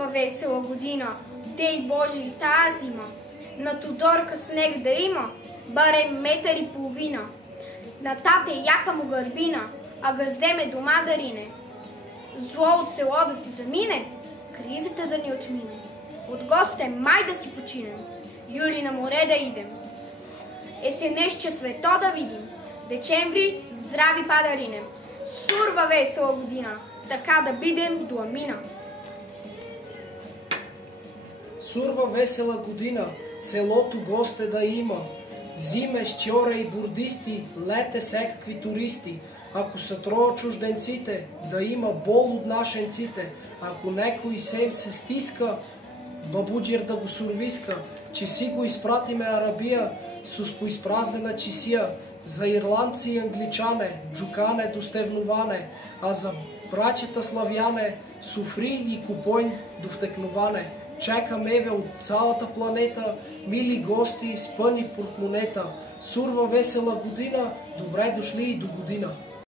Сурва весела година, дей Боже и тая зима. На Тодорка снег да има, барем метър и половина. На тате яка му гърбина, а га вземе дома да рине. Зло от село да си замине, кризата да ни отмине. От госте май да си починем, юли на море да идем. Есенеща свето да видим, декември здрави па да ринем. Сурва весела година, така да бидем до амина. Сурва весела година, селото госте да има. Зиме, щьора и бурдисти, лете всекакви туристи. Ако са троя чужденците, да има бол от нашенците. Ако некой сем се стиска, бабуджир да го сурвиска, че си го изпратиме Арабия, с поизпразнена чисия. За ирландци и англичане, джукане до стевноване, а за братята славяне, суфри и купойн до втекноване. Чекам еве от цялата планета, мили гости с пъни портмонета. Сурва весела година, добре дошли и до година.